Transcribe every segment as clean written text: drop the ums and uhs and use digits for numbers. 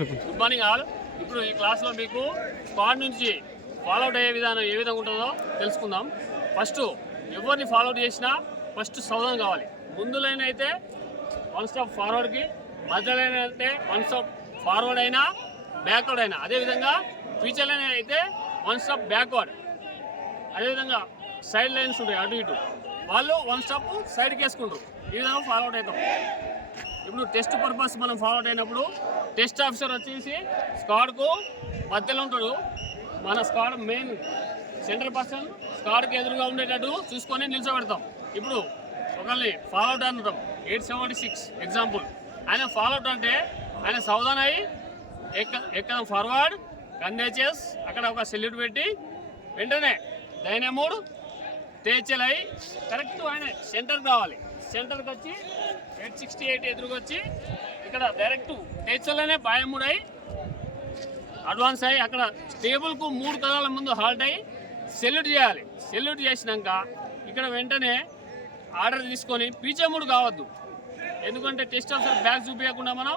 Good morning all. ఇప్పుడు ఈ క్లాస్లో మీకు స్క్వాడ్ నుంచి ఫాలోఅవుట్ అయ్యే విధానం ఏ విధంగా ఉంటుందో తెలుసుకుందాం. ఫస్ట్ ఎవరిని ఫాలోఅవుట్ చేసినా ఫస్ట్ సౌదం కావాలి. ముందు లైన్ అయితే వన్ స్టెప్ ఫార్వర్డ్కి, మధ్య లైన్ అయితే వన్ స్టెప్ ఫార్వర్డ్ అయినా బ్యాక్వర్డ్ అయినా, అదేవిధంగా ఫ్యూచర్ లైన్ అయితే వన్ స్టెప్ బ్యాక్వర్డ్, అదేవిధంగా సైడ్ లైన్స్ ఉంటాయి అటు ఇటు, వాళ్ళు వన్ స్టెప్ సైడ్కి వేసుకుంటారు. ఈ విధంగా ఫాలోఅవుట్ అవుతాం. ఇప్పుడు టెస్ట్ పర్పస్ మనం ఫాలోఅవుట్ అయినప్పుడు టెస్ట్ ఆఫీసర్ వచ్చేసి స్క్వాడ్కు మధ్యలో ఉంటాడు. మన స్క్వాడ్ మెయిన్ సెంటర్ పర్సన్ స్క్వాడ్కి ఎదురుగా ఉండేటట్టు చూసుకొని నిల్చోబెడతాం. ఇప్పుడు ఒకరిని ఫాలోఅవుట్ అంటాం 876 ఎగ్జాంపుల్. ఆయన ఫాలోఅవుట్ అంటే ఆయన సౌదాన్ అయ్యి ఎక్కడం ఫార్వర్డ్ కన్నేచేస్ అక్కడ ఒక సెల్యూట్ పెట్టి వెంటనే డైనమోడ్ తేచల్ అయ్యి కరెక్ట్ ఆయన సెంటర్కి రావాలి. సెంటర్కి వచ్చి 868 ఎదురుగా వచ్చి ఇక్కడ డైరెక్ట్ తేచల్లోనే బాయముడ్ అయ్యి అడ్వాన్స్ అయ్యి అక్కడ టేబుల్కు 3 కదల ముందు హాల్ట్ అయ్యి సెల్యూట్ చేయాలి. సెల్యూట్ చేసినాక ఇక్కడ వెంటనే ఆర్డర్ తీసుకొని పీచేముడు కావద్దు, ఎందుకంటే టెస్ట్ ఆఫీసర్ బ్యాక్ చూపించకుండా మనం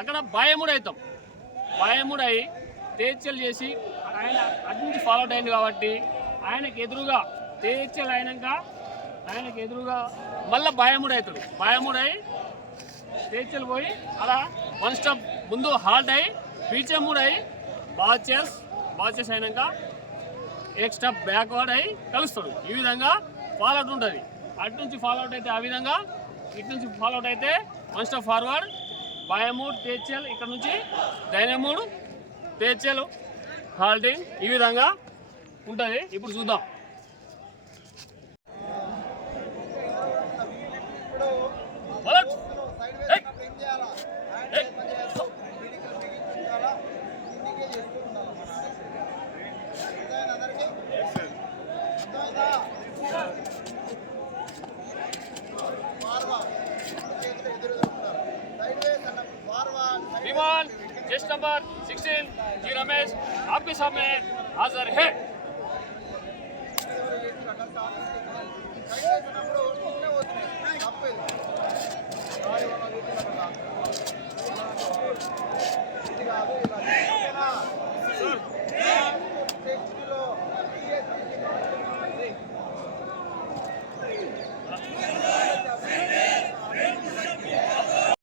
అక్కడ బాయముడ్ అవుతాం. బాయముడ్ అయ్యి తేచల్ చేసి ఆయన అటు నుంచి ఫాలోఅవుట్ అయింది కాబట్టి ఆయనకు ఎదురుగా తేచల్ అయినాక ఆయనకు ఎదురుగా మళ్ళీ బాయముడ్ అవుతాడు. బాయముడ్ అయ్యి తేచల్ పోయి అలా వన్ స్టెప్ ముందు హాల్ట్ అయ్యి పీచేముడ్ అయ్యి బాచెస్ అయినాక ఎక్ స్టెప్ బ్యాక్వర్డ్ అయ్యి కలుస్తాడు. ఈ విధంగా ఫాలోఅవుట్ ఉంటుంది. అటు నుంచి ఫాలోఅవుట్ అయితే ఆ విధంగా, ఇటు నుంచి ఫాలోఅవుట్ అయితే వన్ స్టెప్ ఫార్వర్డ్ బాయమూడ్ తేచల్, ఇక్కడ నుంచి డైనమోడ్ తేచల్ హాల్టింగ్, ఈ విధంగా ఉంటుంది. ఇప్పుడు చూద్దాం. विमान टेस्ट नंबर 16 जी रमेश आपके सामने हाजिर है।